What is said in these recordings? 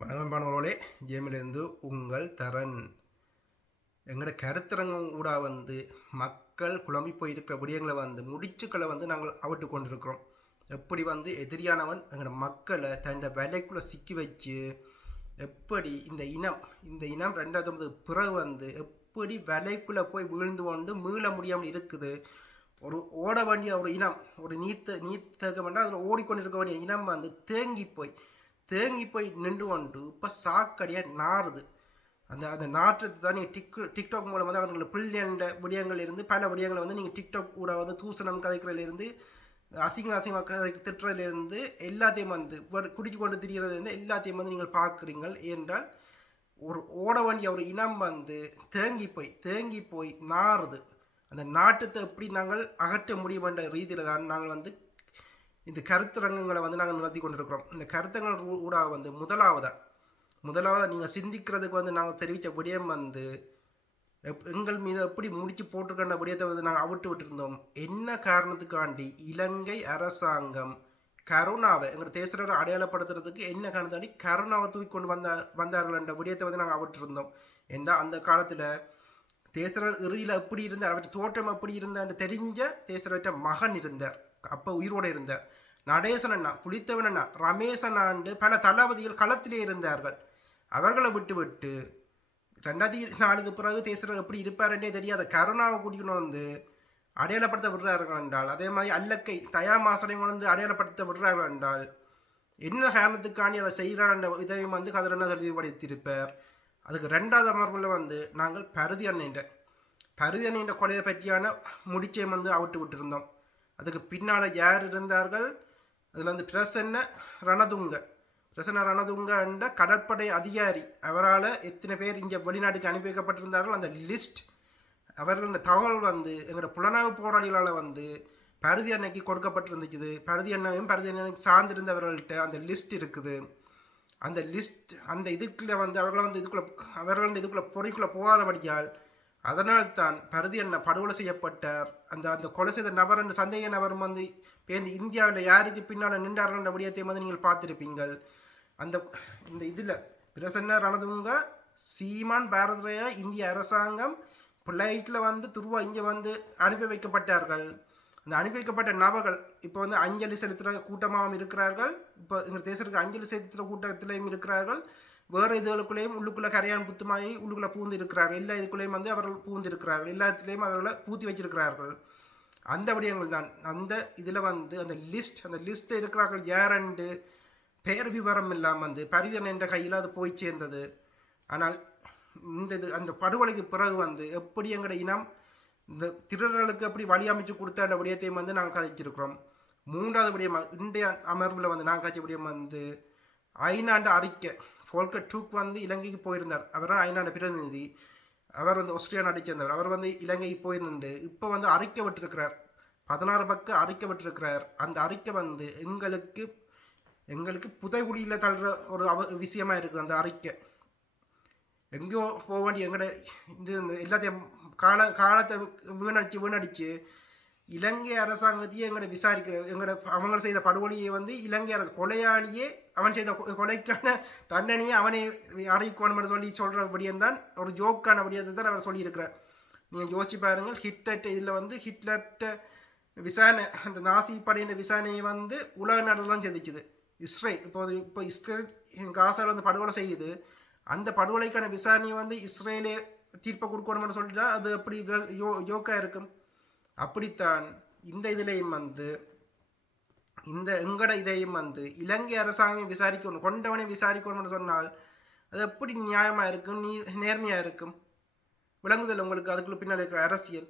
வணக்கம்பானவர்களே, ஜேமிலிருந்து உங்கள் தரன். எங்களோட கருத்தரங்கம் கூட மக்கள் குழம்பி போயிருக்கிற விடயங்களை முடிச்சுக்களை நாங்கள் அவிட்டு கொண்டிருக்கிறோம். எப்படி எதிரியானவன் எங்களோட மக்களை தன்னோட விலைக்குள்ளே சிக்கி வச்சு எப்படி இந்த இனம் 2009 பிறகு எப்படி விலைக்குள்ளே போய் விழுந்து கொண்டு மீள முடியாமல் இருக்குது. ஒரு ஓட வேண்டிய ஒரு இனம், ஒரு நீர்த்தேக்க வேண்டாம், அதில் ஓடிக்கொண்டிருக்க வேண்டிய இனம் தேங்கி போய் நின்று கொண்டு இப்போ சாக்கடியாக நாறுது. அந்த நாற்றத்தை தான் நீங்கள் டிக்டாக் மூலம் அவர்கள் பிள்ளைண்ட விடயங்கள் இருந்து பல விடயங்களை நீங்கள் டிக்டாக் கூட தூசணம் கதைக்கிறதுலேருந்து அசிங்கமாக கதை திட்டுறதுலேருந்து எல்லாத்தையும் குடிச்சு கொண்டு திரிகிறதுலேருந்து எல்லாத்தையும் நீங்கள் பார்க்குறீங்க. ஏனென்றால் ஒரு ஓட வேண்டிய ஒரு இனம் தேங்கி போய் நாறுது. அந்த நாட்டத்தை எப்படி நாங்கள் அகற்ற முடியும் என்ற ரீதியில் தான் நாங்கள் இந்த கருத்தரங்கங்களை நாங்கள் நடத்தி கொண்டிருக்கிறோம். இந்த கருத்தங்கள் ஊடாக முதலாவதாக நீங்கள் சிந்திக்கிறதுக்கு நாங்கள் தெரிவித்த விடயம் எங்கள் மீது எப்படி முடிச்சு போட்டிருக்கின்ற விடயத்தை நாங்கள் அவிட்டு விட்டுருந்தோம். என்ன காரணத்துக்காண்டி இலங்கை அரசாங்கம் கருணாவை எங்கள் தேசத்தை அடையாளப்படுத்துறதுக்கு என்ன காரணத்தாண்டி கருணாவை தூக்கி கொண்டு வந்தார்கள் என்ற விடயத்தை நாங்கள் அவிட்டிருந்தோம். ஏன்னா அந்த காலத்தில் தேசரர் இறுதியில் எப்படி இருந்தார், அவற்றை தோற்றம் எப்படி இருந்தான்னு தெரிஞ்ச தேசரற்ற மகன் இருந்தார், அப்போ உயிரோடு இருந்தார். நடேசன் அண்ணா, புலித்தவன் அண்ணா, ரமேசன் ஆண்டு பல தளபதிகள் களத்திலே இருந்தார்கள். அவர்களை விட்டு 2004 பிறகு தேசரர் எப்படி இருப்பாருன்றே தெரியாத கருணாவை கூட்டிக்கணும் அடையாளப்படுத்த விடுறார்கள் என்றால், அதே மாதிரி அல்லக்கை தயாமாசனை அடையாளப்படுத்த விடுறார்கள் என்றால் என்ன காரணத்துக்காண்டி அதை செய்கிறார் என்ற இதையும் கதிரண்ணா தெளிவுபடுத்தியிருப்பார். அதுக்கு 2வது அமர்வில் நாங்கள் பருதி அண்ணன் கொலையை பற்றியான முடிச்சை அவிட்டு விட்டுருந்தோம். அதுக்கு பின்னால் யார் இருந்தார்கள், அதில் பிரசன்ன ரணதுங்க என்ற கடற்படை அதிகாரி, அவரால் எத்தனை பேர் இங்கே வெளிநாட்டுக்கு அனுப்பி வைக்கப்பட்டிருந்தார்கள் அந்த லிஸ்ட், அவர்கள் தகவல் எங்களோட புலனாய்வு போராளிகளால் பருதி அன்னைக்கு கொடுக்கப்பட்டிருந்துச்சு. பருதி அண்ணனுக்கு சார்ந்திருந்தவர்கள்ட்ட அந்த லிஸ்ட் இருக்குது. அந்த லிஸ்ட் அந்த இதுக்குள்ளே அவர்கள் பொறிக்குள்ளே போகாதபடியால் அதனால் தான் பருதி அண்ணன் படுகொலை செய்யப்பட்டார். அந்த கொலை செய்த நபர் என்ற சந்தேக நபர் பேருந்து இந்தியாவில் யாருக்கு பின்னால் நின்றார்கள் என்ற விடயத்தை நீங்கள் பார்த்துருப்பீங்கள். இந்த இதில் பிரசன்ன ரணதுங்க சீமான் பாரதிய இந்திய அரசாங்கம் பிள்ளைட்டில் துருவா இங்கே அனுப்பி வைக்கப்பட்டார்கள். அந்த அனுப்பி வைக்கப்பட்ட நபர்கள் இப்போ அஞ்சலி செலுத்துகிற கூட்டமாகவும் இருக்கிறார்கள். இப்போ எங்கள் தேசத்துக்கு அஞ்சலி செலுத்துகிற கூட்டத்திலையும் இருக்கிறார்கள். வேறு இதுகளுக்குள்ளேயும் உள்ளுக்குள்ளே கரையான் புத்துமாயி உள்ளுக்குள்ளே பூந்து இருக்கிறார்கள். எல்லா இதுக்குள்ளேயும் அவர்கள் பூந்து இருக்கிறார்கள். எல்லா இடத்துலையும் அவர்களை பூத்தி வச்சிருக்கிறார்கள். அந்த விடயங்கள் தான் அந்த இதில் அந்த லிஸ்ட் இருக்கிறார்கள் யாரண்டு பெயர் விவரம் இல்லாமல் பரிதன் என்ற கையில் அது போய் சேர்ந்தது. ஆனால் அந்த படுகொலைக்கு பிறகு எப்படி எங்களோட இனம் இந்த திருடர்களுக்கு எப்படி வழி அமைச்சு கொடுத்த அந்த விடயத்தையும் நாங்கள் கதைச்சிருக்கிறோம். 3வது விடயம் இந்திய அமர்வில் நாங்கள் கதைச்ச விடயம் ஐநாண்டு அறிக்கை. ஃபோல்கர் டூக் இலங்கைக்கு போயிருந்தார். அவர் தான் ஐநாண்டு பிரதிநிதி. அவர் ஆஸ்திரியா நாட்டை சேர்ந்தவர். அவர் இலங்கைக்கு போயிருந்து இப்போ அறிக்கை விட்டிருக்கிறார். 16 பக்கம் அறிக்கை விட்டிருக்கிறார். அந்த அறிக்கை எங்களுக்கு புதைகுழியில் தள்ளுற ஒரு விஷயமா இருக்குது. அந்த அறிக்கை எங்கேயோ போக வேண்டிய எங்கட எல்லாத்தையும் காலத்தை வீணடிச்சு இலங்கை அரசாங்கத்தையே அவங்க செய்த படுகொலையை இலங்கை கொலையாளியே அவன் செய்த கொலைக்கான தண்டனையை அவனை அறிவிக்கணும் சொல்லி சொல்கிறபடியந்தான் ஒரு ஜோக்கான படியத்தை தான் அவர் சொல்லியிருக்கிறார். நீங்கள் யோசிச்சு பாருங்கள். இதில் ஹிட்லர்ட்ட விசாரணை, அந்த நாசி படையின் விசாரணையை உலக நாடுலாம் செஞ்சிச்சுது. இஸ்ரேல் இப்போ இஸ்ரேல் காசாவில் படுகொலை செய்யுது. அந்த படுகொலைக்கான விசாரணையை இஸ்ரேலே தீர்ப்பை கொடுக்கணும்னு சொல்லிட்டா அது அப்படி யோக்கா இருக்கும். அப்படித்தான் இந்த இதிலையும் இந்த எங்கட இதையும் இலங்கை அரசாங்கம் விசாரிக்கணும், கொண்டவனை விசாரிக்கணும்னு சொன்னால் அது எப்படி நியாயமாக இருக்கும், நேர்மையாக இருக்கும்? விளங்குதல் உங்களுக்கு அதுக்குள்ள பின்னால் இருக்கிற அரசியல்.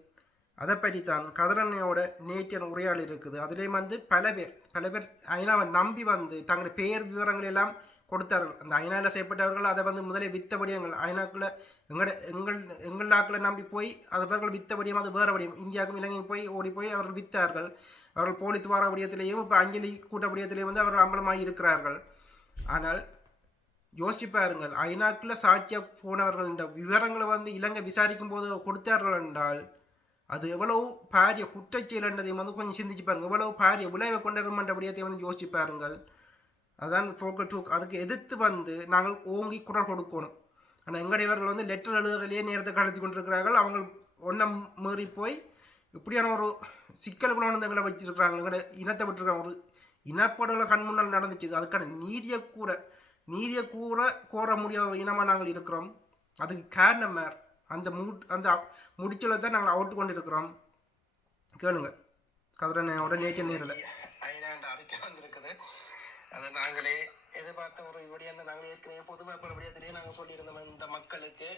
அதை பற்றித்தான் கதிரண்ணையோட நேற்றைய உரையாடல் இருக்குது. அதுலேயும் பல பேர் ஐநாவை நம்பி தங்களுடைய பெயர் விவரங்கள் எல்லாம் கொடுத்தார்கள். அந்த ஐநாவில் செய்யப்பட்டவர்கள் அதை முதலே வித்தபடியங்கள் ஐநாக்குள்ள எங்கள் நாக்கில் நம்பி போய் அவர்கள் வித்தபடியும் அது வேறு படியும் இந்தியாவுக்கும் இலங்கையும் போய் ஓடி போய் அவர்கள் வித்தார்கள். அவர்கள் போலித்து வார விடயத்திலேயும் இப்போ அஞ்சலி கூட்டப்படியத்திலேயும் அவர்கள் அம்பலமாக இருக்கிறார்கள். ஆனால் யோசிச்சு பாருங்கள், ஐநாக்குள்ள சாட்சியாக போனவர்கள் என்ற விவரங்களை இலங்கை விசாரிக்கும் போது கொடுத்தார்கள் என்றால் அது எவ்வளவு பாரிய குற்றச்செயல் என்றதையும் கொஞ்சம் சிந்திச்சு பாருங்கள். எவ்வளவு பாரிய விளைவை கொண்டிருக்கின்ற விடயத்தை யோசிச்சு பாருங்கள். அதான் போக்கோ டூ அதுக்கு எதிர்த்து வந்து நாங்கள் ஓங்கி குரல் கொடுக்கணும். ஆனால் எங்களுடையவர்கள் வந்து லெட்டர் எழுதுறதுலேயே நேரத்தை கடத்தி கொண்டிருக்கிறார்கள். அவங்க ஒன்றம் மீறி போய் இப்படியான ஒரு சிக்கலுக்குள்ள வந்து எங்களை வச்சிருக்கிறாங்க. எங்களோட இனத்தை விட்டுருக்காங்க. ஒரு இனப்படுகளை கண் முன்னால் நடந்துச்சு. அதுக்கான நீதியை கூற கோர முடியாத ஒரு இனமாக நாங்கள் இருக்கிறோம். அதுக்கு காரணம் மேர் அந்த அந்த முடிச்சலை தான் நாங்கள் அவுட்டு கொண்டு இருக்கிறோம். கேளுங்க கதிரனையோட நேற்று நேரில் ஐநாண்டு அறிக்கை வந்திருக்குது. அதை நாங்களே எதிர்பார்த்த ஒரு விடியாண்டு நாங்கள் ஏற்கனவே பொதுவாக விடயத்திலேயே நாங்கள் சொல்லியிருந்தோம். இந்த மக்களுக்கு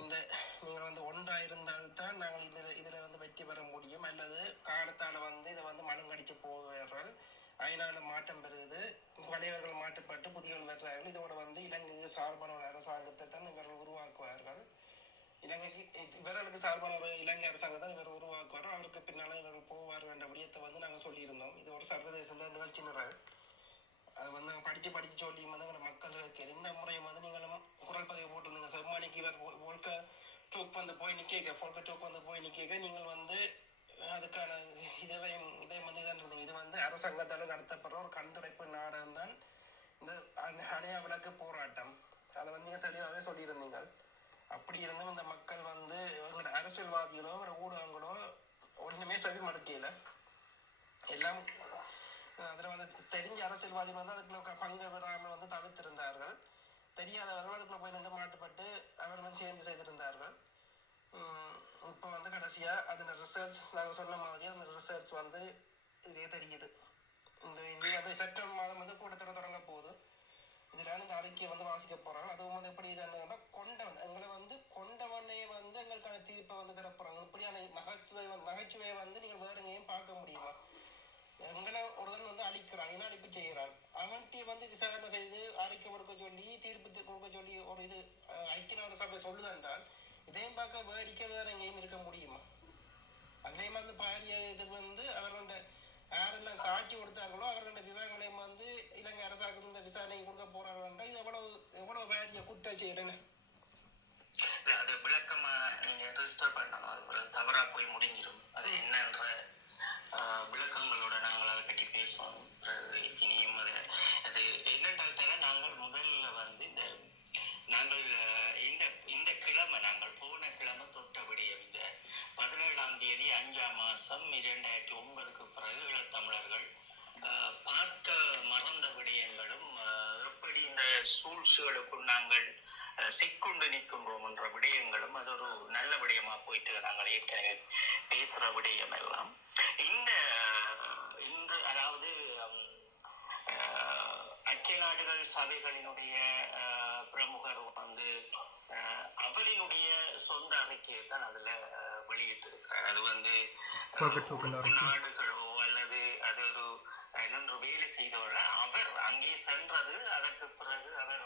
இந்த நீங்கள் வந்து ஒன்றாக இருந்தால்தான் நாங்கள் இதில் வந்து வெற்றி பெற முடியும், அல்லது காலத்தால் வந்து இதை வந்து மழுங்கடிச்சு போவார்கள். ஐநாவில் மாற்றம் பெறுகிறது, பழையவர்கள் மாற்றப்பட்டு புதியவர்கள் வெற்றார்கள். இதோட வந்து இலங்கைக்கு சார்பான ஒரு அரசாங்கத்தை தான் இவர்கள் உருவாக்குவார்கள். இலங்கைக்கு இவர்களுக்கு சார்பான ஒரு இலங்கை அரசாங்கத்தை இவர் உருவாக்குவார்கள். அவருக்கு பின்னால் இவர்கள் போவார்கள் என்ற விடயத்தை வந்து நாங்கள் சொல்லியிருந்தோம். இது ஒரு சர்வதேச நிகழ்ச்சி நிரல். அது வந்து படித்து சொல்லி வந்து மக்களுக்கு இந்த முறையும் வந்து நீங்களும் குரல் பதிவு போட்டுருந்தீங்க. செம்மானிக்கு இவர் ஒழுக்க டூக் வந்து போய் நிற்க பொழுக்க டூக் வந்து போய் நிற்க நீங்கள் வந்து அதுக்கான இதை வந்து இதான் இது வந்து அரசாங்கத்தால் நடத்தப்படுற ஒரு கண்டுடைப்பு நாடகம் தான் இந்த அணையா விளக்கு போராட்டம். அதை வந்து நீங்கள் தெளிவாகவே சொல்லியிருந்தீங்க. அப்படி இருந்தும் இந்த மக்கள் வந்து இவங்களோட அரசியல்வாதிகளோ இவங்களோட ஊடகங்களோ ஒன்றுமே செவி மடுக்கையில் எல்லாம் அதில் வந்து தெரிஞ்ச அரசியல்வாதி வந்து அதுக்குள்ள பங்கு பெறாமல் வந்து தவிர்த்திருந்தார்கள். தெரியாதவர்கள் அதுக்குள்ள போய் நின்று மாட்டுப்பட்டு அவர்களும் சேர்ந்து செய்திருந்தார்கள். இப்போ வந்து கடைசியாக அதில் ரிசர்ச் நாங்கள் சொன்ன மாதிரி அந்த ரிசர்ச் வந்து இதுலேயே தெரியுது. இந்த வந்து செப்டம்பர் மாதம் வந்து கூட்டத்தொடர் தொடங்க போகுது. இதில் இந்த அறிக்கையை வந்து வாசிக்க போகிறாங்க. அதுவும் வந்து எப்படி இதுன்னா கொண்டவன் எங்களை வந்து கொண்டவனையே வந்து எங்களுக்கான தீர்ப்பை வந்து தரப்போகிறாங்க. இப்படியான நகைச்சுவையை வந்து நீங்கள் வேற எங்கேயும் பார்க்க முடியுமா? எங்களை ஒருத்தன் வந்து அழிக்கிறான், இன அழிப்பு செய்கிறான். அவன்கிட்ட வந்து விசாரணை செய்து அறிக்கை கொடுக்க சொல்லி தீர்ப்பு கொடுக்க சொல்லி ஒரு இது ஐக்கிய நாடு சபை சொல்லுதென்றால் இதையும் பார்க்க வேடிக்கை வேற எங்கேயும் இருக்க முடியுமா? அதுலேயும் வந்து பாரிய இது வந்து அவர்களோட யாரெல்லாம் சாட்சி கொடுத்தார்களோ அவர்களோட விவரங்களையும் வந்து இலங்கை அரசாங்கம் இந்த விசாரணை கொடுக்க போறார்கள். இது எவ்வளவு பாரிய குற்ற செயலுன்னு அது விளக்கமா நீங்க ரெஜிஸ்டர் பண்ணணும். அது தவறா போய் முடிஞ்சிடும். அது என்னன்ற விளக்கங்களோட நாங்கள் அதை பற்றி பேசுவோம். இனியும் அது என்னென்றால் தர நாங்கள் முதல்ல வந்து நாங்கள் இந்த கிழமை நாங்கள் போன கிழமை தொட்ட விடயம் இந்த 17ஆம் தேதி 5ஆம் மாதம் 2009க்கு பிறகு ஈழத்தமிழர்கள் பார்க்க மறந்த விடயங்களும் எப்படி இந்த சூழ்ச்சிகளுக்குள் நாங்கள் சிக்குண்டு நிற்கின்றோம் என்ற விடயங்களும் அது ஒரு நல்ல விடயமா போயிட்டு நாங்கள் ஏற்கனவே பேசுற விடயம் எல்லாம் இந்த அதாவது ஐக்கிய நாடுகள் சபைகளினுடைய பிரமுகர் வந்து அவரினுடைய சொந்த அறிக்கையை தான் அதுல வெளியிட்டிருக்கிறார். அது வந்து நாடுகளோ அல்லது அது ஒரு நின்று வேலை செய்தவர்கள் அவர் அங்கே சென்றது. அதற்கு பிறகு அவர்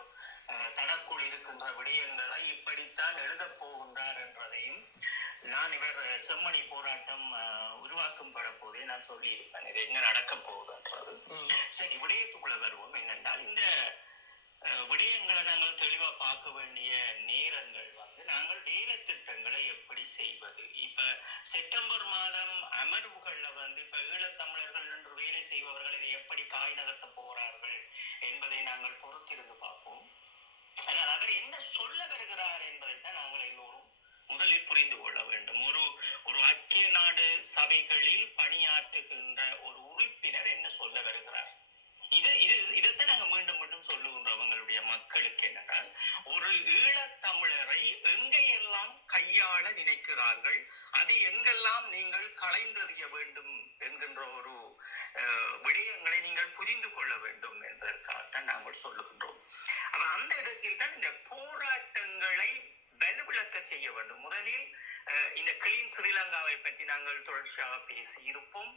தனக்குள் இருக்கின்ற விடயங்களை இப்படித்தான் எழுதப் போகின்றார் என்றதையும் நான் இவர் செம்மணி போராட்டம் உருவாக்கும் பட போதே நான் சொல்லியிருப்பேன் இது என்ன நடக்க போகுதுன்றது. சரி, விடயத்துக்குள்ள வருவோம். என்னென்றால் இந்த விடயங்களை நாங்கள் தெளிவா பார்க்க வேண்டிய நேரங்கள் வந்து நாங்கள் வேலை திட்டங்களை எப்படி செய்வது. இப்ப செப்டம்பர் மாதம் அமர்வுகள்ல வந்து இப்ப ஈழத்தமிழர்கள் என்று வேலை செய்பவர்கள் இதை எப்படி காய் நகர்த்த போறார்கள் என்பதை நாங்கள் பொறுத்திருந்து பார்ப்போம். ஆனால் அவர் என்ன சொல்ல வருகிறார் என்பதைத்தான் நாங்கள் எல்லோரும் முதலில் புரிந்து கொள்ள வேண்டும். ஒரு ஐக்கிய நாடு சபைகளில் பணியாற்றுகின்ற ஒரு உறுப்பினர் என்ன சொல்ல வருகிறார்? இதைத்தான் நாங்க மீண்டும் மீண்டும் சொல்லுகின்றோம் அவங்களுடைய மக்களுக்கு. என்னென்றால் ஒரு ஈழத்தமிழரை எங்கையெல்லாம் கையாள நினைக்கிறார்கள், அதை எங்கெல்லாம் நீங்கள் களைந்தறிய வேண்டும் என்கின்ற ஒரு விடயங்களை நீங்கள் புரிந்து கொள்ள வேண்டும் என்பதற்காகத்தான் நாங்கள் சொல்லுகின்றோம். அந்த இடத்தில் தான் இந்த போராட்டங்களை வலுவிழக்க செய்ய வேண்டும். முதலில் இந்த கிளீன் ஸ்ரீலங்காவை பற்றி நாங்கள் தொடர்ச்சியாக பேசி இருப்போம்.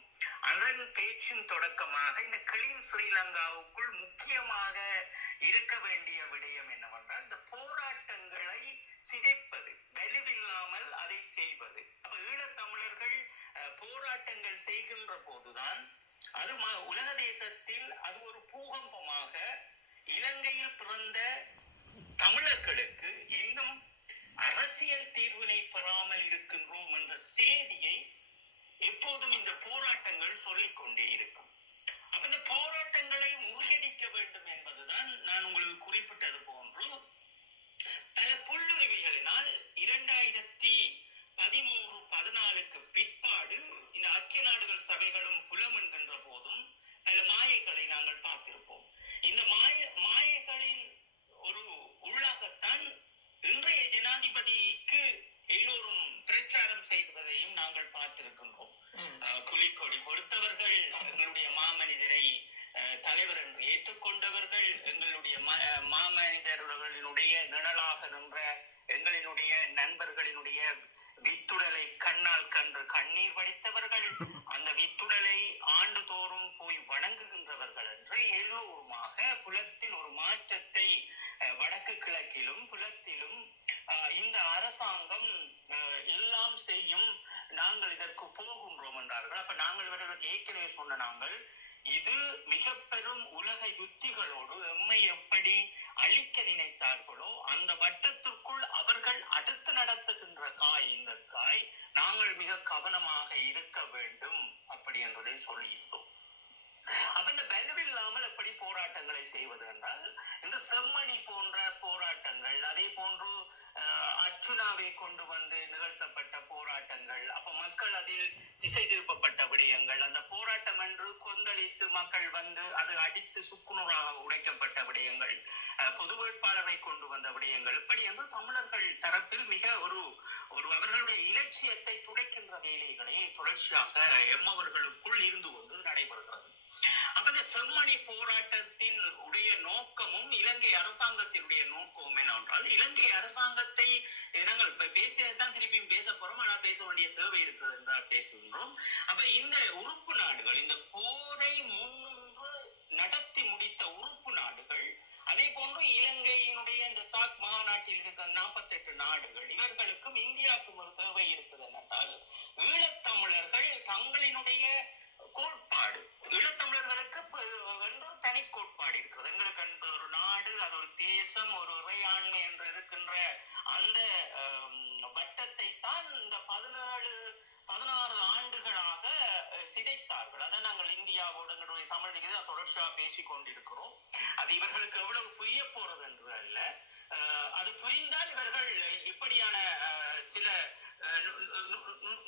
அதன் பேச்சின் தொடக்கமாக இந்த கிளீன் ஸ்ரீலங்காவுக்குள் முக்கியமாக இருக்க வேண்டிய விடயம் என்னவென்றால் இந்த போராட்டங்களை சிதைப்பது, வலுவில்லாமல் அதை செய்வது. அப்ப ஈழத்தமிழர்கள் போராட்டங்கள் செய்கின்ற போதுதான் அது உலக தேசத்தில் அது ஒரு பூகம்பமாக இலங்கையில் பிறந்த தமிழர்களுக்கு இன்னும் அரசியல் தீர்வினை பெறாமல் இருக்கின்றோம் என்ற செய்தியை எப்போதும் இந்த போராட்டங்கள் சொல்லிக் கொண்டே இருக்கும். அப்ப இந்த போராட்டங்களை முறியடிக்க வேண்டும் மாமனிதர்களினுடைய நிழலாக நின்ற எங்களினுடைய நண்பர்களினுடைய வித்துடலை கண்ணால் கன்று கண்ணீர் வடித்தவர்கள், அந்த வித்துடலை ஆண்டுதோறும் போய் வணங்குகின்றவர்கள் என்று எல்லோருமாக புலத்தில் ஒரு மாற்றத்தை வடக்கு கிழக்கிலும் புலத்திலும் இந்த அரசாங்கம் எல்லாம் செய்யும், நாங்கள் இதற்கு போகின்றோம் என்றார்கள். அப்ப நாங்கள் இவர்களுக்கு ஏற்கனவே சொன்ன நாங்கள் இது மிக பெரும் உலக யுத்திகளோடு எம்மை எப்படி அழிக்க நினைத்தார்களோ அந்த வட்டத்திற்குள் அவர்கள் அடுத்து நடத்துகின்ற காய் இந்த காய், நாங்கள் மிக கவனமாக இருக்க வேண்டும் அப்படி என்பதை சொல்லியிருந்தோம். அப்ப இந்த பலவில்லாமல் எப்படி போராட்டங்களை செய்வது என்றால், இந்த செம்மணி போன்ற போராட்டங்கள், அதே போன்று அர்ச்சுனாவை கொண்டு வந்து நிகழ்த்தப்பட்ட போராட்டங்கள், அப்ப மக்கள் அதில் திசை திருப்பப்பட்ட விடயங்கள், அந்த போராட்டம் என்று கொந்தளித்து மக்கள் வந்து அது அடித்து சுக்குநூறாக உடைக்கப்பட்ட விடயங்கள், பொது வேட்பாளரை கொண்டு வந்த விடயங்கள், இப்படி என்று தமிழர்கள் தரப்பில் மிக ஒரு அவர்களுடைய இலட்சியத்தை துடைக்கின்ற வேலைகளை தொடர்ச்சியாக எம்மவர்களுக்குள் இருந்து கொண்டு நடைபெறுகிறது. அப்ப இந்த செம்மணி போராட்டத்தின் உடைய நோக்கமும் இலங்கை அரசாங்கத்தினுடைய நோக்கமும் என்னவென்றால், இலங்கை அரசாங்கத்தை நாங்கள் பேசியதான் திருப்பியும் பேச போறோம், ஆனால் பேச வேண்டிய தேவை இருக்கிறது என்றால் பேசுகின்றோம். அப்ப இந்த உறுப்பு நாடுகள், இந்த போரை முன்னின்று நடத்தி முடித்த உறுப்பு நாடுகள், அதே போன்று இலங்கையினுடைய இந்த சாக் மாநாட்டில் இருக்கிற 48 நாடுகள், இவர்களுக்கும் இந்தியாவுக்கும் ஒரு தேவை இருக்குது என்றால், ஈழத்தமிழர்கள் தங்களினுடைய கோட்பாடு, ஈழத்தமிழர்களுக்கு என்று தனி கோட்பாடு இருக்கிறது. எங்களுக்கு என்பது ஒரு நாடு, அது ஒரு தேசம், ஒரு இறையாண்மை என்று இருக்கின்ற அந்த வட்டத்தை தான் இந்த 16 ஆண்டுகளாக சிதைத்தார்கள். அதை நாங்கள் இந்தியாவோடு எங்களுடைய தமிழ் நிகழ்ச்சி தொடர்ச்சியாக பேசிக் கொண்டிருக்கிறோம். அது இவர்களுக்கு எவ்வளவு புரிய போறது என்று அல்ல, அது புரிந்தால் இவர்கள் இப்படியான சில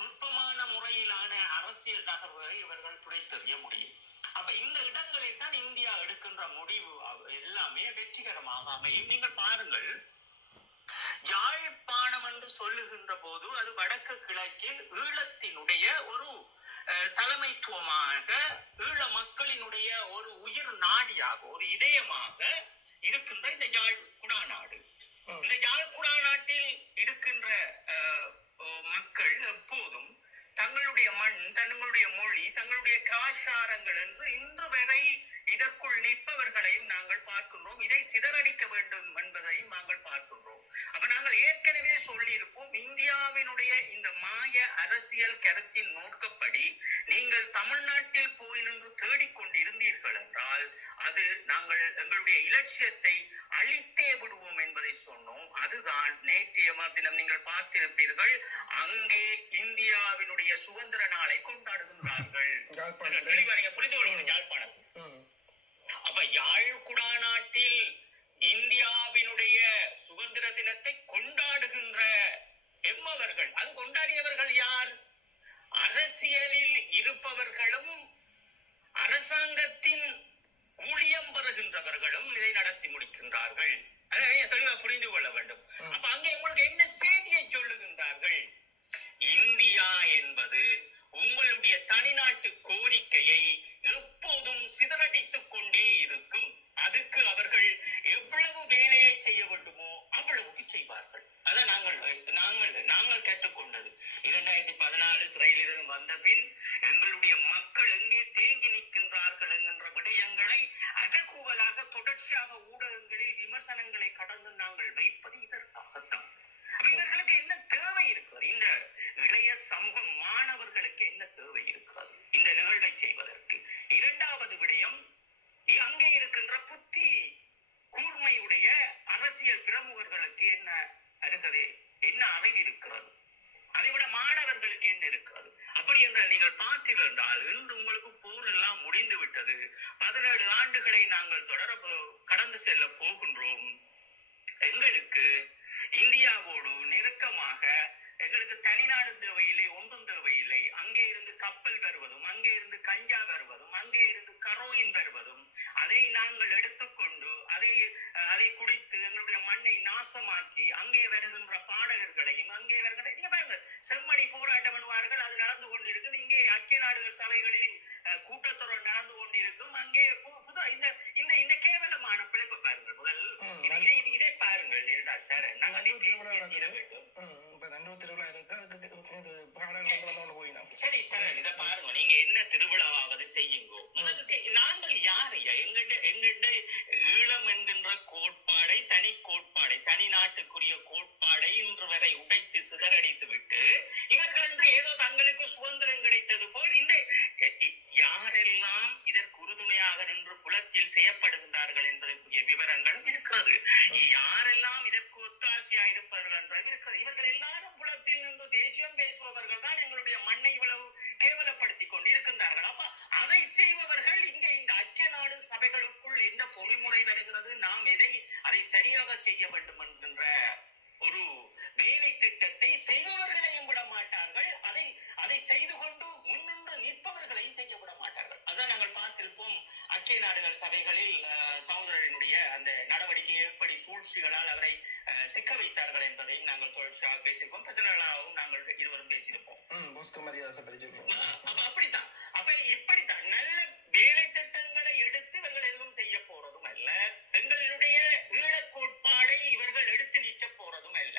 நுட்பமான முறையிலான அரசியல் நகர்வுகளை இவர்கள் துடைத்தெறிய முடியும். அப்ப இந்த இடங்களில் தான் இந்தியா எடுக்கின்ற முடிவு எல்லாமே வெற்றிகரமாக அமையும். நீங்கள் பாருங்கள், யாழ்ப்பாணம் என்று சொல்லுகின்ற போது அது வடக்கு கிழக்கில் ஈழத்தினுடைய ஒரு தலைமைத்துவமாக, ஈழ மக்களினுடைய ஒரு உயிர் நாடியாக, ஒரு இதயமாக இருக்கின்ற இந்த யாழ் குடாநாடு. இந்த யாழ் குடாநாட்டில் இருக்கின்ற மக்கள் எப்போதும் தங்களுடைய மண், தங்களுடைய மொழி, தங்களுடைய கலாச்சாரங்கள் என்று இன்று வரை இதற்குள் நிற்பவர்களையும் நாங்கள் பார்க்கின்றோம். இதை சிதறடிக்க வேண்டும் என்பதையும் நாங்கள் பார்க்கின்றோம். அப்ப நாங்கள் ஏற்கனவே சொல்லியிருப்போம், இந்தியாவினுடைய இந்த மாய அரசியல் கருத்தின் நோக்கப்படி நீங்கள் தமிழ்நாட்டில் போய் நின்று தேடிக்கொண்டிருந்தீர்கள் என்றால் அது நாங்கள் எங்களுடைய இலட்சியத்தை அழித்தே விடுவோம் என்பதை சொன்னோம். அதுதான் நேற்றைய தினம் நீங்கள் பார்த்திருப்பீர்கள், அங்கே இந்தியாவினுடைய சுதந்திர நாளை கொண்டாடுகின்றார்கள். தெளிவா நீங்க புரிந்து கொள்ளணும். யாழ்ப்பாணத்தில் அப்ப யாழ் குடாநாட்டில் இந்தியாவினுடைய சுதந்திர தினத்தை கொண்டாடுகின்ற எம்மவர்கள், அது கொண்டாடியவர்கள் யார்? அரசியலில் இருப்பவர்களும் அரசாங்கத்தின் ஊழியம் பெறுகின்றவர்களும் இதை நடத்தி முடிக்கின்றார்கள். அதை தெளிவா புரிந்து கொள்ள வேண்டும். அப்ப அங்கே உங்களுக்கு என்ன செய்தியை சொல்லுகின்றார்கள்? இந்தியா என்பது உங்களுடைய தனிநாட்டு கோரிக்கையை எப்போதும் சிதறடித்துக் கொண்டே இருக்கும். அதுக்கு அவர்கள் எவ்வளவு வேலையை செய்ய வேண்டுமோ அவ்வளவுக்கு செய்வார்கள். அதை நாங்கள் கற்றுக்கொண்டது 2014 சிறையிலிருந்து வந்த பின் எங்களுடைய மக்கள் எங்கே தேங்கி நிற்கின்றார்கள் என்கின்ற விடயங்களை அடக்குவலாக தொடர்ச்சியாக ஊடகங்களில் விமர்சனங்களை கடந்து நாங்கள் வைப்பது இதற்காகத்தான். இவர்களுக்கு என்ன தேவை இருக்கிறது? இந்த இளைய சமூக மாணவர்களுக்கு என்ன தேவை இருக்கிறது இந்த நிகழ்வை செய்வதற்கு? இரண்டாவது விடயம், அங்கே இருக்கின்ற புத்தி கூர்மையுடைய அரசியல் பிரமுகர்களுக்கு என்ன இருக்குது, என்ன அறிவு இருக்கிறது? அதைவிட மாணவர்களுக்கு என்ன இருக்கிறது? அப்படி என்றால் நீங்கள் பார்த்தீர்கள் என்றால் இன்று உங்களுக்கு போர் எல்லாம் முடிந்து விட்டது. 17 ஆண்டுகளை நாங்கள் கடந்து செல்ல போகின்றோம். எங்களுக்கு இந்தியாவோடு நெருக்கமாக எங்களுக்கு தனிநாடு தேவையில்லை, ஒன்றும் தேவையில்லை. அங்கே இருந்து கப்பல் வருவதும், அங்கே இருந்து கஞ்சா வருவதும், அங்கே இருந்து கரோயின் வருவதும், அதை நாங்கள் எடுத்துக்கொண்டு அதை குடித்து எங்களுடைய மண்ணை நாசமாக்கி அங்கே வருகின்ற பாடகர்களையும் அங்கே வருகின்ற நீங்க பாருங்க, செம்மணி போராட்டம் பண்ணுவார்கள், அது நடந்து கொண்டிருக்கும். இங்கே ஐக்கிய நாடுகள் சபைகளில் கூட்டத்தொடர் நடந்து கொண்டிருக்கும். அங்கே இந்த இந்த இந்த கேவலமான பிழைப்பு பாருங்கள். முதல் இதை பாருங்கள் என்றால் தர நாங்கள் தீர வேண்டும். சரி தரேன், இதை பாருங்க. நீங்க என்ன திருவிழாவாவது செய்யுங்கோ. நாங்கள் யாரையா எங்கிட்ட ஈழம் என்கின்ற கோட்பாடை, தனி கோட்பாடை, தனி நாட்டுக்குரிய கோட்பாடை இன்று வரை உடைத்து சிதறடித்து விட்டு இவர்கள் என்று ஏதோ தங்களுக்கு சுதந்திரம் கிடைத்தது போல் இந்த யாரெல்லாம் இதற்கு உறுதுணையாக நின்று புலத்தில் செய்யப்படுகின்றார்கள் என்பதற்குரிய விவரங்களும் இருக்கிறது. யாரெல்லாம் இதற்கு ஒத்தாசையாக இருப்பார்கள் என்பது இருக்கிறது. இவர்கள் எல்லாரும் புலத்தில் நின்று தேசியம் பேசுபவர்கள் தான் எங்களுடைய மண்ணை இவ்வளவு கேவலப்படுத்திக் கொண்டு இருக்கின்றார்கள். அப்ப அதை செய்பவர்கள் இங்கே இந்த ஐக்கிய நாடு சபைகளுக்குள் என்ன பொறிமுறை வருகிறது, நாம் அதை சரியாக செய்ய வேண்டும் என்கின்ற ஒரு வேலை திட்டத்தை செய்பவர்களையும் விட மாட்டார்கள். அதை செய்து கொண்டு முன்னின்று நிற்பவர்களையும் செய்ய விட மாட்டார்கள். அதான் நாங்கள் பார்த்திருப்போம். ஐக்கிய நாடுகள் சபைகளில் சகோதரனுடைய அந்த நடவடிக்கையை எப்படி சூழ்ச்சிகளால் அவரை சிக்க வைத்தார்கள் என்பதையும் நாங்கள் தொடர்ச்சியாக பேசியிருப்போம். பிரச்சனைகளாகவும் நாங்கள் இருவரும் பேசியிருப்போம். அப்படித்தான். அப்ப இப்படித்தான் நல்ல வேலை திட்டங்களை எடுத்து இவர்கள் எதுவும் செய்ய போறதும் அல்ல. எங்களுடைய ஈழக் கோட்பாடை இவர்கள் எடுத்து நிற்க போறதும் அல்ல.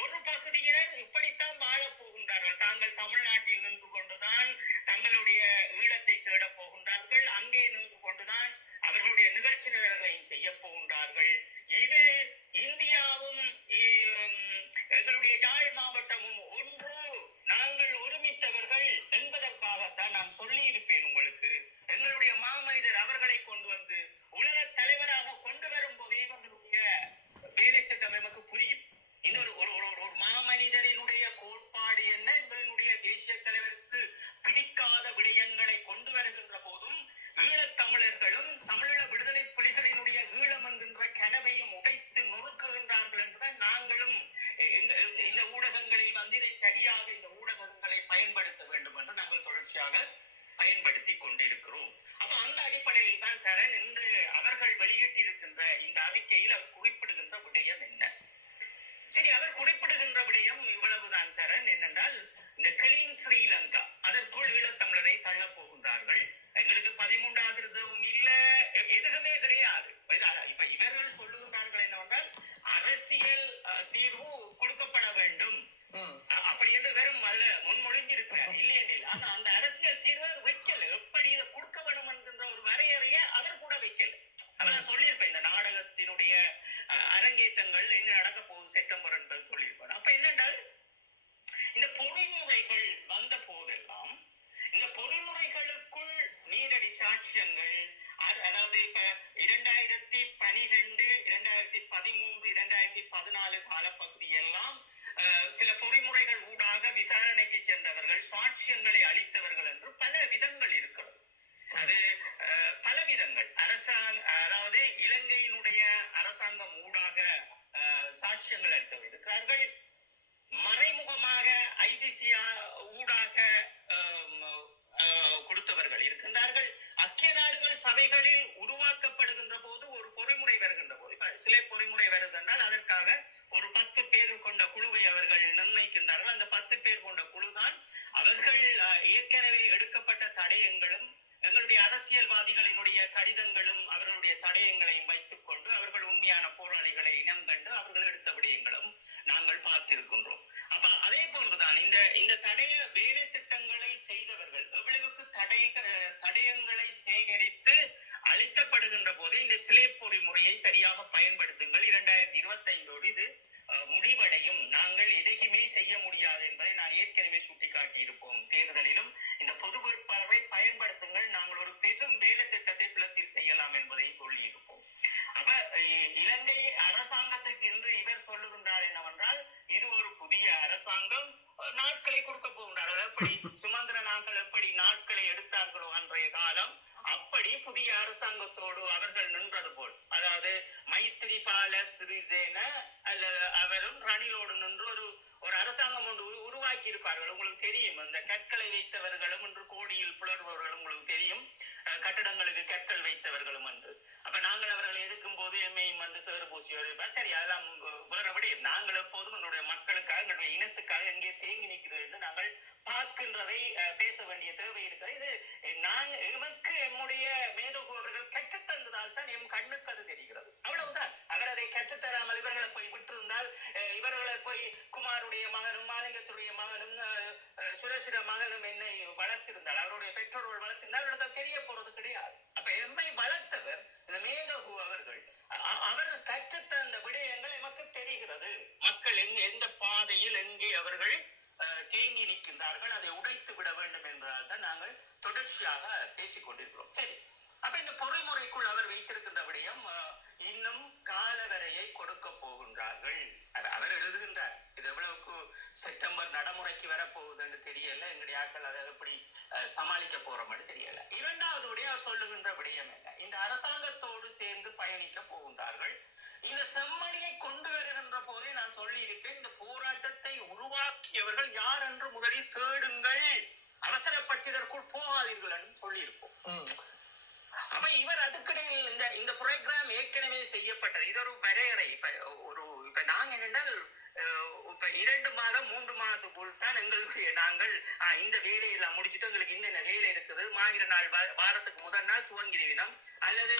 ஒரு பகுதியினர் இப்படித்தான் வாழப் போகின்றார்கள். தாங்கள் தமிழ்நாட்டில் நின்று கொண்டுதான் தங்களுடைய ஈழத்தை தேடப் போகின்றார்கள். அங்கே நின்று கொண்டுதான் அவர்களுடைய நிகழ்ச்சி நிரல்களையும் செய்ய போகின்றார்கள். இது இந்தியாவும் எங்களுடைய யாழ் மாவட்டமும் ஒன்று, நாங்கள் ஒருமித்தவர்கள் என்பதற்காகத்தான் நான் சொல்லி இருப்பேன் உங்களுக்கு. எங்களுடைய மாமனிதர் அவர்களை கொண்டு வந்து உலக தலைவராக கொண்டு வரும் போதே இவர்களுடைய வேலை திட்டம் நமக்கு புரியும். இந்த ஒரு மாமனிதரினுடைய கோட்பாடு என்ன, எங்களுடைய தேசிய தலைவருக்கு பிடிக்காத விடயங்களை கொண்டு வருகின்ற போதும் ஈழத்தமிழர்களும் தமிழீழ விடுதலை புலிகளினுடைய ஈழம் என்கின்ற கனவையும் உடைத்து நொறுக்குகின்றார்கள் என்றுதான் நாங்களும் இந்த ஊடகங்களில் வந்து இதை சரியாக இந்த ஊடகங்களை பயன்படுத்த வேண்டும் என்று நாங்கள் தொடர்ச்சியாக பயன்படுத்தி கொண்டிருக்கிறோம். அப்ப அந்த அடிப்படையில் தான் தரன் என்று அவர்கள் வெளியிட்டிருக்கின்ற இந்த அறிக்கையில் அவர் குறிப்பிடுகின்ற விடயம் என்ன? சரி, அவர் குறிப்பிடுகின்ற விடயம் இவ்வளவுதான் தரன். என்னென்றால் இந்த கிளீன் ஸ்ரீலங்கா, அதற்குள் ஈழத்தமிழரை தள்ள போகின்றார்கள். எங்களுக்கு 13வது திருத்தமும் இல்ல, எதுவுமே கிடையாது. இப்ப இவர்கள் சொல்லுகின்றார்கள் என்னவென்றால் அரசியல் தீர்வு கொடுக்கப்பட வேண்டும் அப்படி என்று வெறும் அதுல முன்மொழிஞ்சிருக்கிறார். இல்லையென்றில் அந்த அரசியல் தீர்வை வைக்கல. எப்படி இதை கொடுக்க வேண்டும் என்கின்ற ஒரு வரையறைய அவர் கூட வைக்கல. நான் சொல்லியிருப்பேன், இந்த நாடகத்தினுடைய அரங்கேற்றங்கள் என்ன நடக்க போகுது செப்டம்பர் என்பது சொல்லியிருப்பேன். அப்ப என்னென்றால் இந்த பொறிமுறைகள் வந்த போதெல்லாம் இந்த பொறிமுறைகளுக்குள் நீரடி சாட்சியங்கள், அதாவது இப்ப 2012, 2013, 2014 காலப்பகுதியெல்லாம் சில பொறிமுறைகள் ஊடாக விசாரணைக்கு சென்றவர்கள், சாட்சியங்களை அளித்தவர்கள் என்று பல விதங்கள் இருக்கிறது. அது பல விதங்கள். அதாவது இலங்கையினுடைய அரசாங்கம் ஊடாக சாட்சியங்கள் அளித்தவர் இருக்கிறார்கள். மறைமுகமாக ஐசிசி ஊடாக கொடுத்தவர்கள் இருக்கின்றார்கள். ஐக்கிய நாடுகள் சபைகளில் உருவாக்கப்படுகின்ற போது ஒரு பொறிமுறை வருகின்ற போது, இப்ப சிலை பொறிமுறை வருவதென்றால் அதற்காக ஒரு 10 பேர் கொண்ட குழுவை அவர்கள் நிர்ணயிக்கின்றார்கள். அந்த 10 பேர் கொண்ட குழுதான் அவர்கள் ஏற்கனவே எடுக்கப்பட்ட தடயங்களும் எங்களுடைய அரசியல்வாதிகளினுடைய கடிதங்களும் அவர்களுடைய தடயங்களையும் வைத்துக் கொண்டு அவர்கள் உண்மையான போராளிகளை இனம் கண்டு அவர்கள் எடுத்த விடயங்களும் நாங்கள் பார்த்திருக்கின்றோம். அப்ப அதே போன்றுதான் இந்த தடய வேலை திட்டங்களை செய்தவர்கள் எவ்வளவுக்கு தடயங்களை சேகரித்து அளித்தப்படுகின்ற போது இந்த சிலை பொறிமுறையை சரியாக பயன்படுத்துங்கள். 2025 இது முடிவடையும். நாங்கள் எதையுமே செய்ய முடியாது என்பதை நான் ஏற்கனவே சுட்டிக்காட்டியிருப்போம். தேர்தலிலும் இந்த பொது வேட்பாளரை பயன்படுத்துங்கள், நாங்கள் ஒரு பெரும் வேலை திட்டத்தை புலத்தில் செய்யலாம் என்பதையும் சொல்லி இருப்போம். அப்ப இலங்கை அரசாங்கத்துக்கு இன்று இவர் சொல்லுகின்றார் என்னவென்றால், இது ஒரு புதிய அரசாங்கம், நாட்களை கொடுக்க போகின்றார்கள். எப்படி சுமந்திர நாங்கள் எப்படி நாட்களை எடுத்தார்களோ அன்றைய காலம், அப்படி புதிய அரசாங்கத்தோடு அவர்கள் நின்றது போல், அதாவது மைத்திரிபால சிறிசேன அல்லது அவரும் ரணிலோடு நின்று ஒரு அரசாங்கம் ஒன்று உருவாக்கி இருப்பார்கள். உங்களுக்கு தெரியும், அந்த கற்களை வைத்தவர்களும் என்று கோடியில் புலர்பவர்களும் உங்களுக்கு தெரியும், கட்டடங்களுக்கு கற்கள் வைத்தவர்களும் என்று. அப்ப நாங்கள் அவர்களை எதிர்க்கும் போது எம்மையும் வந்து சேறு பூசி வருவார். சரி, அதெல்லாம் வேறபடி. நாங்கள் எப்போதும் எங்களுடைய மக்களுக்காக எங்களுடைய இனத்துக்காக எங்கே தேங்கி நிற்கிறது என்று நாங்கள் பார்க்கின்றதை பேச வேண்டிய தேவை இருக்கிறது. இது நாங்கள் எமக்கு எம்முடைய மேதகு அவர்கள் கற்றுத்தந்ததால் தான் எம் கண்ணுக்கு அது தெரிகிறது. அவ்வளவுதான். அவர் அதை கற்றுத்தராமல் இவர்களை போய் விட்டிருந்தால், இவர்களை போய் குமாருடைய மகனும் மாலிங்கத்துடைய மகனும் சுரேஷிர மகனும் என்னை வளர்த்திருந்தால், அவருடைய பெற்றோர்கள் வளர்த்திருந்தால் அவர்களுக்கு தெரிய போறது கிடையாது. அப்ப எம்மை வளர்த்தவர் இந்த மேதகு அவர்கள், அவர் கற்றுத்தந்த விடயங்கள் எமக்கு தெரிகிறது. மக்கள் எந்த பாதையில் எங்கே அவர்கள் தேங்கி நிற்கின்றார்கள், அதை உடைத்து விட வேண்டும் என்பதால் தான் நாங்கள் தொடர்ச்சியாக பேசிக் கொண்டிருக்கிறோம். சரி, அப்ப இந்த பொறிமுறைக்குள் அவர் வைத்திருக்கின்ற விடயம், இன்னும் காலவரையை கொடுக்க போகின்றார்கள். அவர் எழுதுகின்றார். இது எவ்வளவுக்கு செப்டம்பர் நடைமுறைக்கு வரப்போகுதுன்னு தெரியல. எங்களுடைய ஆட்கள் அதை எப்படி சமாளிக்க போறோம்னு தெரியல. இரண்டாவது அவர் சொல்லுகின்ற விடயம் என்ன? இந்த அரசாங்கத்தோடு சேர்ந்து பயணிக்க போகின்றார்கள். இந்த செம்மணியை கொண்டு வருகின்ற போதே நான் சொல்லி இருப்பேன், இந்த போராட்டத்தை உருவாக்கியவர்கள் யார் என்று முதலில் தேடுங்கள், அவசரப்பட்டு இதற்குள் போகாதீர்கள் என்று சொல்லி இருப்போம். அப்ப இவர் அதுக்கிடையில் இந்த புரோகிராம் ஏற்கனவே செய்யப்பட்டது. இது ஒரு வரையறை. இப்ப நாங்க என்னென்றால், இப்ப 2 மாதம் 3 மாதத்துக்குள் தான் எங்களுடைய நாங்கள் இந்த வேலையெல்லாம் முடிச்சுட்டு எங்களுக்கு இன்னென்ன வேலை இருக்குது, மாவீர நாள் வாரத்துக்கு முதல் நாள் துவங்கிடுவினம் அல்லது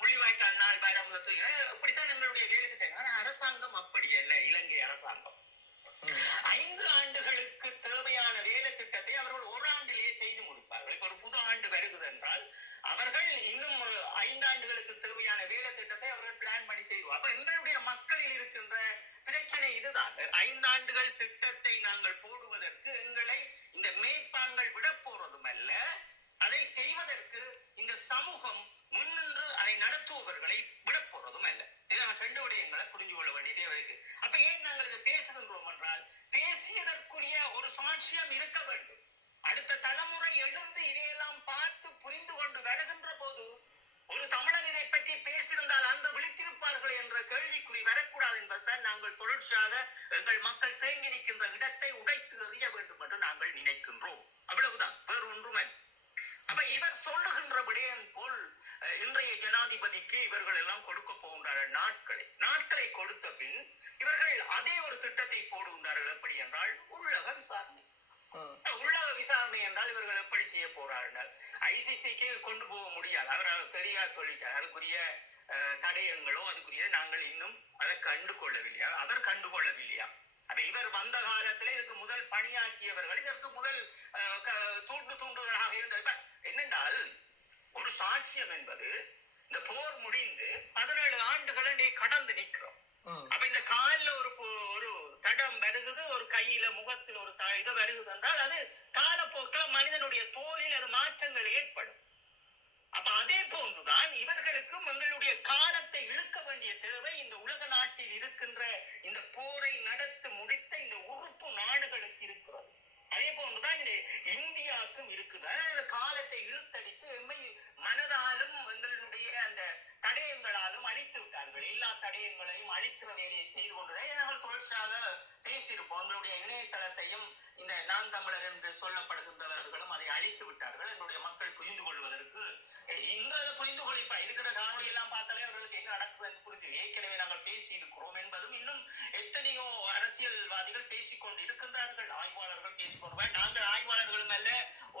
முள்ளிவாய்க்கால் நாள் வாரம் இப்படித்தான் எங்களுடைய வேலைக்கு தேவை. ஆனா அரசாங்கம் அப்படி அல்ல. இலங்கை அரசாங்கம் 5 ஆண்டுகளுக்கு தேவையான வேலை திட்டத்தை அவர்கள் ஒரு ஆண்டிலேயே செய்து முடிப்பார்கள். இப்ப ஒரு புது ஆண்டு வருகிறது என்றால் அவர்கள் இன்னும் 5 ஆண்டுகளுக்கு தேவையான வேலை திட்டத்தை அவர்கள் பிளான் பண்ணி செய்வார்கள். அப்ப எங்களுடைய மக்களில் இருக்கின்ற பிரச்சனை இதுதான். 5 ஆண்டுகள் திட்டத்தை நாங்கள் போடுவதற்கு எங்களை இந்த மேய்ப்பான்கள் விட போறதும் அல்ல, அதை செய்வதற்கு இந்த சமூகம் முன்னின்று அதை நடத்துபவர்களை விட போறதும் அல்ல. இதான் 2 விடயங்களை புரிஞ்சு கொள்ள வேண்டிய தேவை இருக்கு. அப்ப ஏன் நாங்கள் இதை பேசுகின்றோம் என்றால், பேசியதற்குரிய ஒரு சாட்சியம் இருக்க வேண்டும். அடுத்த தலைமுறை எழுந்து இதையெல்லாம் பார்த்து புரிந்து கொண்டு வருகின்ற போது, ஒரு தமிழன் இதை பற்றி பேசியிருந்தால் அந்த விழித்திருப்பார்கள் என்ற கேள்விக்குறி வரக்கூடாது என்பதுதான் நாங்கள் தொடர்ச்சியாக எங்கள் மக்கள் தேங்கி நிற்கின்ற இடத்தை உடைத்து எறிய வேண்டும் என்று நாங்கள் நினைக்கின்றோம். அவ்வளவுதான், வேறு ஒன்றுமே. அப்ப இவர் சொல்லுகின்ற விடயம் போல் இன்றைய ஜனாதிபதிக்கு இவர்கள் எல்லாம் கொடுக்க போகின்றார்கள் நாட்களை கொடுத்த பின் இவர்கள் அதே ஒரு திட்டத்தை போடுகின்றார்கள். எப்படி என்றால், உள்ளக விசாரணை. உள்ளக விசாரணை என்றால் இவர்கள் எப்படி செய்ய போறார்கள்? ஐசிசிக்கு கொண்டு போக முடியாது, அவர் தெரியா சொல்லிட்டார். அதுக்குரிய தடயங்களோ அதுக்குரிய நாங்கள் இன்னும் அதை கண்டுகொள்ளவில்லையா, அவர் கண்டுகொள்ளவில்லையா? அப்ப இவர் வந்த காலத்துல இதுக்கு முதல் பணியாற்றியவர்கள் இதற்கு முதல் தூண்டுகளாக இருந்த என்னென்றால், ஒரு சாட்சியம் என்பது இந்த போர் முடிந்து 17 ஆண்டுகளை கடந்து நிற்கிறோம். அப்ப இந்த காலில் ஒரு தடம் வருகுது, ஒரு கையில முகத்தில் ஒரு இது வருகுது என்றால் அது காலப்போக்கில் மனிதனுடைய தோலில் அது மாற்றங்கள் ஏற்படும். அப்ப அதே போன்றுதான் இவர்களுக்கும் எங்களுடைய காலத்தை இழுக்க வேண்டிய தேவை இந்த உலக நாட்டில் இருக்கின்ற இந்த போரை நடத்தி முடித்த இந்த உறுப்பு நாடுகளுக்கு இருக்கிறது. அதே போன்றுதான் இந்த இந்தியாவுக்கும் இருக்கிறது. காலத்தை இழுத்தடித்து எம்மை மனதாலும் எங்களுடைய அந்த தடயங்களாலும் அழித்து விட்டார்கள். எல்லா தடயங்களையும் அழிக்கிற வேலையை செய்து கொண்டுதான் நாங்கள் தொடர்ச்சியாக பேசியிருப்போம். எங்களுடைய இணையதளத்தையும் இந்த நான் தமிழர் என்று சொல்லப்படுகின்றவர்களும் அதை அழித்து விட்டார்கள். என்னுடைய மக்கள் புரிந்து கொள்வதற்கு இன்றதை புரிந்து கொள்ளிப்பா இருக்கிற காணொலி எல்லாம் பார்த்தாலே அவர்களுக்கு என்ன நடக்குது என்று புரிஞ்சு. ஏற்கனவே நாங்கள் பேசி இருக்கிறோம் என்பதும் இன்னும் எத்தனையோ அரசியல்வாதிகள் பேசிக்கொண்டு இருக்கின்றார்கள், ஆய்வாளர்கள் பேசிக்கொண்டு. நாங்கள் ஆய்வாளர்களும் அல்ல,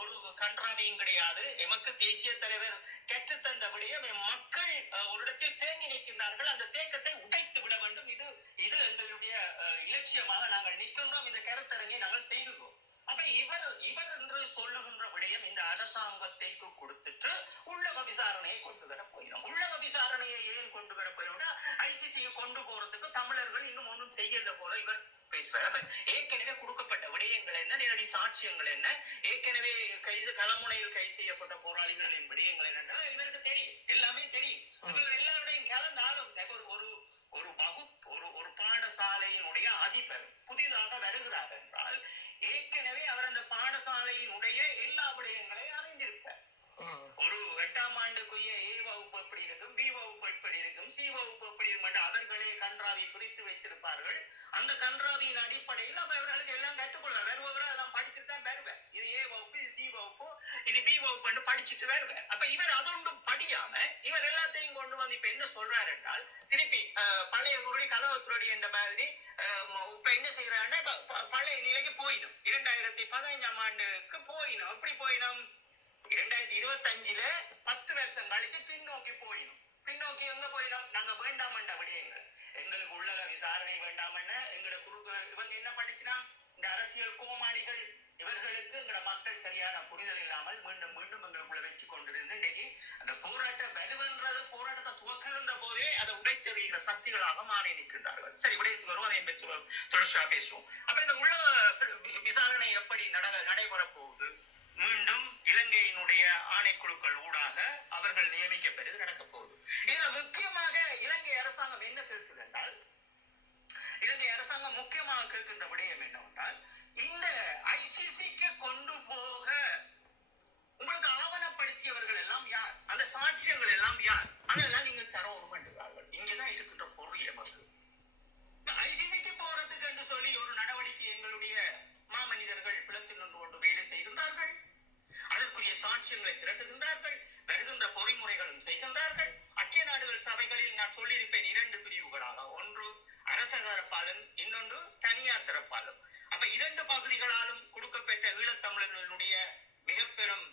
ஒரு கன்றாவியும் கிடையாது. எமக்கு தேசிய தலைவர் கற்றுத்தந்த விடயம் மக்கள் ஒரு இடத்தில் தேங்கி நிற்கின்றார்கள், அந்த தேக்கத்தை உடைத்து விட வேண்டும். இது எங்களுடைய இலட்சியமாக நாங்கள் நிற்கின்றோம். இந்த கருத்தரங்கை நாங்கள் செய்கின்றோம். அப்ப இவர் என்று சொல்லுகின்ற விடயம் இந்த அரசாங்கத்தைக்கு கொடுத்துட்டு உள்ளக விசாரணையை கொண்டு வர போயிடும். உள்ளக விசாரணையை ஏன் கொண்டு வர போயிடும்? ஐசிசியை கொண்டு போறதுக்கு தமிழர்கள் இன்னும் ஒன்றும் செய்யல போல இவர் பேசுறாரு. அப்ப ஏற்கனவே கொடுக்கப்பட்ட விடயங்கள் என்ன, நேரடி சாட்சியங்கள் என்ன, ஏற்கனவே களமுனையில் கைது செய்யப்பட்ட போராளிகளின் விடயங்கள் என்ன இவருக்கு தெரியும், எல்லாமே தெரியும். இவர் எல்லாருடையும் கலந்து ஆலோசனை. ஒரு பாடசாலையினுடைய அதிபர் புதிதாக வருகிறார் என்றால் ஏற்கனவே அவர் அந்த பாடசாலையினுடைய எல்லா விடயங்களையும் அறிந்திருப்பார். ஒரு 8ஆம் ஆண்டுக்குரிய A வகுப்பு எப்படி இருக்கும், B வகுப்பு எப்படி இருக்கும், C வகுப்பு எப்படி இருக்கும் என்று அவர்களே கன்றாவி பிரித்து வைத்திருப்பார்கள். அந்த கன்றாவியின் அடிப்படையில் அவர்களுக்கு எல்லாம் கற்றுக்கொள்வார். வருபவரை அதெல்லாம் படித்துட்டு தான் வருவார். இது A வகுப்பு, இது C வகுப்பு, இது B வகுப்பு என்று படிச்சுட்டு வருவார். அப்ப இவர் அதொன்றும் படியாம இவர் எல்லாத்தையும் கொண்டு வந்து இப்ப என்ன சொல்றாரு என்றால், திருப்பி பழைய குருடி கதவத்துறடி என்ற மாதிரி இப்ப என்ன செய்யறாருன்னா பழைய நிலைக்கு போயிடும். 2015ஆம் ஆண்டுக்கு போயிடும். எப்படி போயிடும்? 2025 10 வருஷம் கழிச்சு பின்னோக்கி போயிடும். பின்னோக்கி எங்க போயிடும்? நாங்க வேண்டாம் என்ற விடயங்கள், எங்களுக்கு உள்ளக விசாரணை வேண்டாம் என்ன எங்களோட குறுக்கு இவங்க என்ன பண்ணிச்சுனா, இந்த அரசியல் கோமாளிகள் இவர்களுக்கு எங்களோட மக்கள் சரியான புரிதல் இல்லாமல் மீண்டும் மீண்டும் எங்களுக்குள்ள வச்சு கொண்டிருந்து இன்னைக்கு அந்த போராட்ட வலுவென்றது போராட்டத்தை துவக்குகின்ற போதே அதை உடைத்தெறிகிற சக்திகளாக மாறி நிற்கின்றார்கள். சரி, விடயத்துக்கு வரும், அதை பற்றி தொடர்ச்சியா பேசுவோம். அப்ப இந்த உள்ள விசாரணை எப்படி நடைபெற போகுது? மீண்டும் இலங்கையினுடைய ஆணைக்குழுக்கள் ஊடாக அவர்கள் நியமிக்கப்பெறுது நடக்க போகுது. இதுல முக்கியமாக இலங்கை அரசாங்கம் என்ன கேட்குது என்றால், இலங்கை அரசாங்கம் முக்கியமாக கேட்கின்ற விடயம் என்னவென்றால், இந்த ICCக்கு கொண்டு போக உங்களுக்கு ஆவணப்படுத்தியவர்கள் எல்லாம் யார், அந்த சாட்சியங்கள் எல்லாம் யார், அதெல்லாம் நீங்கள் தர உருவென்றார்கள். இங்கேதான் இருக்கின்ற பொருள் எமக்கு. ICCக்கு போறதுக்கு என்று சொல்லி ஒரு நடவடிக்கை எங்களுடைய மாமனிதர்கள் பிளத்தில் நின்று கொண்டு வேலை செய்கின்றார்கள். அதற்குரிய சாட்சியங்களை திரட்டுகின்றார்கள். வருகின்ற பொறிமுறைகளும் செய்கின்றார்கள். ஐக்கிய நாடுகள் சபைகளில் நான் சொல்லியிருப்பேன் 2 பிரிவுகளாக, ஒன்று அரச தரப்பாலும் இன்னொன்று தனியார் தரப்பாலும். அப்ப 2 பகுதிகளாலும் கொடுக்கப்பட்ட ஈழத்தமிழர்களுடைய மிக பெரும்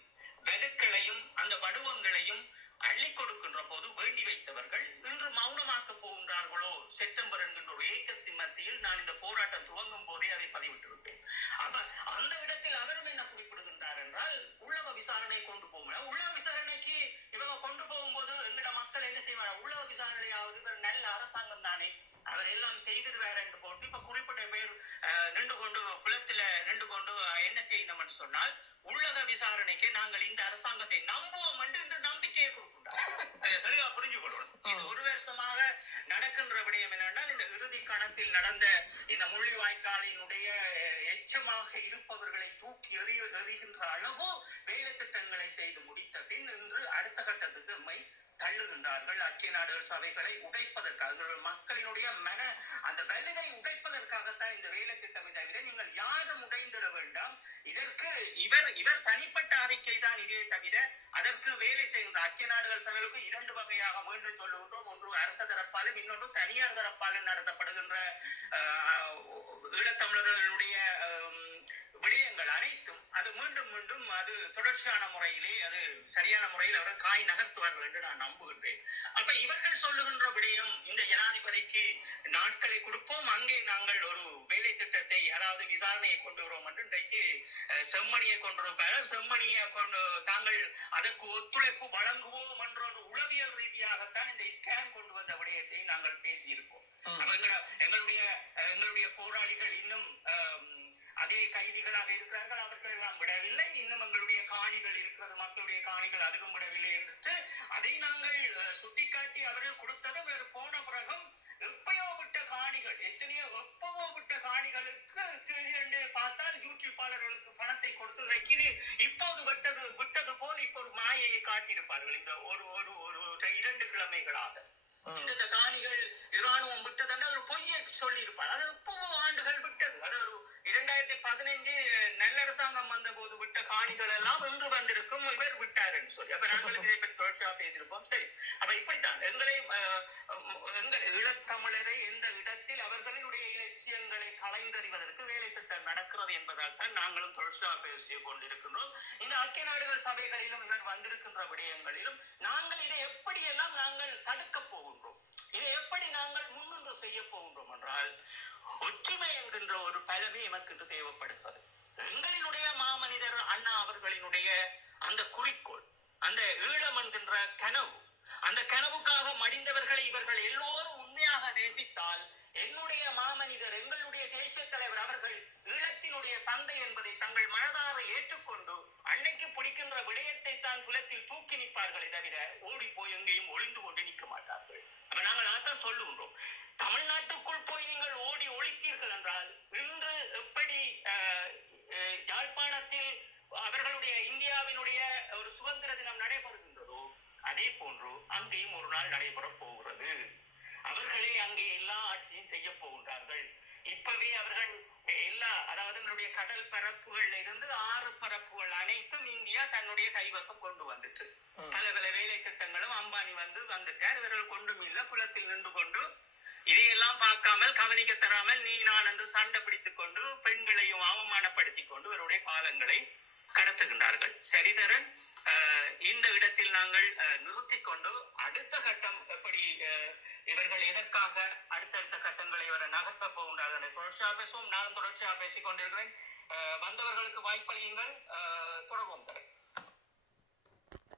வலுக்களையும் அந்த வடுவங்களையும் அள்ளி கொடுக்கின்ற போது வேண்டி வைத்தவர்கள் இன்று மௌனமாக்க போகின்றார்களோ செப்டம்பர் என்கின்ற ஒரு ஏக்கத்தின் மத்தியில் நான் இந்த போராட்டம் துவங்கும் போதே அதை பதிவிட்டிருப்பேன். அப்ப அந்த இடத்தில் அவரும் என்ன குறிப்பிடுகின்றார் என்றால், உள்ளக விசாரணை கொண்டு போகும். உள்ளக விசாரணைக்கு இவங்க கொண்டு போகும்போது எங்கட மக்கள் என்ன செய்வாங்க? உள்ளக விசாரணையாவது இவர் நல்ல அரசாங்கம் தானே, அவர் எல்லாம் செய்திருவார் என்று போட்டு இப்ப குறிப்பிட்ட பேர் நின்று கொண்டு குளத்துல நின்று கொண்டு என்ன செய்யணும் என்று சொன்னால், உள்ளக விசாரணைக்கு நாங்கள் இந்த அரசாங்கத்தை நம்புவோம் என்று நம்பிக்கையை கொடுக்கின்றார். தெளிவா புரிஞ்சு கொள்ளணும். இது ஒரு வருஷமாக நடக்கின்ற விடயம் என்னென்றால், இந்த இறுதி கணத்தில் நடந்த இந்த முள்ளிவாய்க்காலினுடைய எச்சமாக இருப்பவர்களை தூக்கி எறிகின்ற அளவு வேலை திட்டங்களை செய்து முடித்த பின் இன்று அடுத்த கட்டத்துக்கு தள்ளுகின்றார்கள். ஐக்கிய நாடுகள் சபைகளை உடைப்பதற்காக, மக்களினுடைய அந்த வல்லுகை உடைப்பதற்காகத்தான் இந்த வேலை திட்டமே தவிர நீங்கள் யாரும் உடைந்திட வேண்டாம். இதற்கு இவர் தனிப்பட்ட அறிக்கை தான் இதே தவிர அதற்கு வேலை செய்கின்ற ஐக்கிய நாடுகள் சபைகளுக்கு 2 வகையாக மீண்டும் சொல்லுகின்றோம். ஒன்று அரச தரப்பாலும் இன்னொன்று தனியார் தரப்பாலும் நடத்தப்படுகின்ற ஈழத்தமிழர்களுடைய விடயங்கள் அனைத்தும் அது மீண்டும் மீண்டும் அது தொடர்ச்சியான முறையிலே அது சரியான முறையில் அவர்கள் காய் நகர்த்துவார்கள் என்று நான் நம்புகின்றேன். அப்ப இவர்கள் சொல்லுகின்ற விடயம், இந்த ஜனாதிபதிக்கு நாட்களை கொடுப்போம், அங்கே நாங்கள் ஒரு வேலை திட்டத்தை அதாவது விசாரணையை கொண்டு வருவோம் என்று இன்றைக்கு செம்மணியை கொண்டிருப்பார்கள். செம்மணியை கொண்டு தாங்கள் அதற்கு ஒத்துழைப்பு வழங்குவோம் என்ற ஒரு உளவியல் ரீதியாகத்தான் இந்த ஸ்கேன் கொண்டு வந்த விடயத்தை நாங்கள் பேசியிருப்போம். எங்களுடைய போராளிகள் இன்னும் அதே கைதிகளாக இருக்கிறார்கள். அவர்கள் எல்லாம் விடவில்லை. இன்னும் எங்களுடைய காணிகள் இருக்கிறது, மக்களுடைய காணிகள் அதுவும் விடவில்லை என்று அதை நாங்கள் சுட்டிக்காட்டி அவர்கள் கொடுத்தது வேறு போன பிறகும் எப்பயோ விட்ட காணிகள், எத்தனையோ எப்பவோ விட்ட காணிகளுக்கு திடீரென்று பார்த்தால் யூடியூப்பாளர்களுக்கு பணத்தை கொடுத்து வைக்கிது இப்போது விட்டது போல் இப்போ ஒரு மாயையை காட்டியிருப்பார்கள். இந்த ஒரு 2 கிழமைகளாக இந்த காணிகள் இராணுவம் விட்டது ஒரு பொய்யை சொல்லி இருப்பார். அது எப்பவோ ஆண்டுகள் விட்டது. அது ஒரு 2015 நல்ல அரசாங்கம் வந்த போது விட்ட காணிகள் எல்லாம் இன்று வந்திருக்கும், இவர் விட்டார் என்று சொல்லி. அப்ப நாங்களுக்கு இதை பற்றி தொடர்ச்சியாக பேசியிருப்போம். சரி, அப்ப இப்படித்தான் எங்கள் ஈழத்தமிழரை எந்த இடத்தில் அவர்களுடைய இலட்சியங்களை கலைந்தறிவதற்கு வேலை திட்டம் நடக்கிறது என்பதால் தான் நாங்களும் தொடர்ச்சியாக பேசிக் கொண்டிருக்கின்றோம். இந்த ஐக்கிய நாடுகள் சபைகளிலும் இவர் வந்திருக்கின்ற விடயங்களிலும் நாங்கள் இதை எப்படியெல்லாம் நாங்கள் தடுக்க போகின்றோம், இதை எப்படி நாங்கள் முன்னின்று செய்ய போகின்றோம் என்றால், ஒற்றுமை என்கின்ற ஒரு பலமே எமக்கு இன்று தேவைப்படுகிறது. எங்களினுடைய மாமனிதர் அண்ணா அவர்களினுடைய அந்த குறிக்கோள், அந்த ஈழம் என்கின்ற கனவு, அந்த கனவுக்காக மடிந்தவர்களை இவர்கள் எல்லோரும் உண்மையாக நேசித்தால், என்னுடைய மாமனிதர் எங்களுடைய தேசிய தலைவர் அவர்கள் ஈழத்தினுடைய தந்தை என்பதை தங்கள் மனதார ஏற்றுக்கொண்டு அன்னைக்கு பிடிக்கின்ற விடயத்தை தான் குலத்தில் தூக்கி நிற்பார்களே தவிர ஓடி போய் எங்கேயும் ஒளிந்து கொண்டு நிற்க மாட்டார்கள். அப்ப நாங்கள் அதான் சொல்லுகின்றோம், தமிழ்நாட்டுக்குள் போய் நீங்கள் ஓடி ஒழித்தீர்கள் என்றால் இன்று எப்படி யாழ்ப்பாணத்தில் அவர்களுடைய இந்தியாவினுடைய ஒரு சுதந்திர தினம் அவர்களே அங்கே எல்லா ஆட்சியும் செய்ய போகின்றார்கள். இப்பவே அவர்கள் அதாவது நம்முடைய கடல் பரப்புகள்ல இருந்து 6 பரப்புகள் அனைத்தும் இந்தியா தன்னுடைய கைவசம் கொண்டு வந்துட்டு பல பல வேலை திட்டங்களும் அம்பானி வந்துட்டார். இவர்கள் கொண்டும் இல்ல, குளத்தில் நின்று கொண்டு இதையெல்லாம் பார்க்காமல் கவனிக்க தராமல் நீ நான் என்று சண்டை பிடித்துக் கொண்டு பெண்களையும் அவமானப்படுத்திக் கொண்டு இவருடைய காலங்களை கடத்துகின்றார்கள். சரிதரன், இந்த இடத்தில் நாங்கள் நிறுத்தி கொண்டு அடுத்த கட்டம் எப்படி இவர்கள் எதற்காக அடுத்தடுத்த கட்டங்களை இவரை நகர்த்த போகின்றார்கள் தொடர்ச்சியாக பேசுவோம். நானும் தொடர்ச்சியாக பேசிக் கொண்டிருக்கிறேன். வந்தவர்களுக்கு வாய்ப்பளியுங்கள். தொடர்வோம் தரேன்.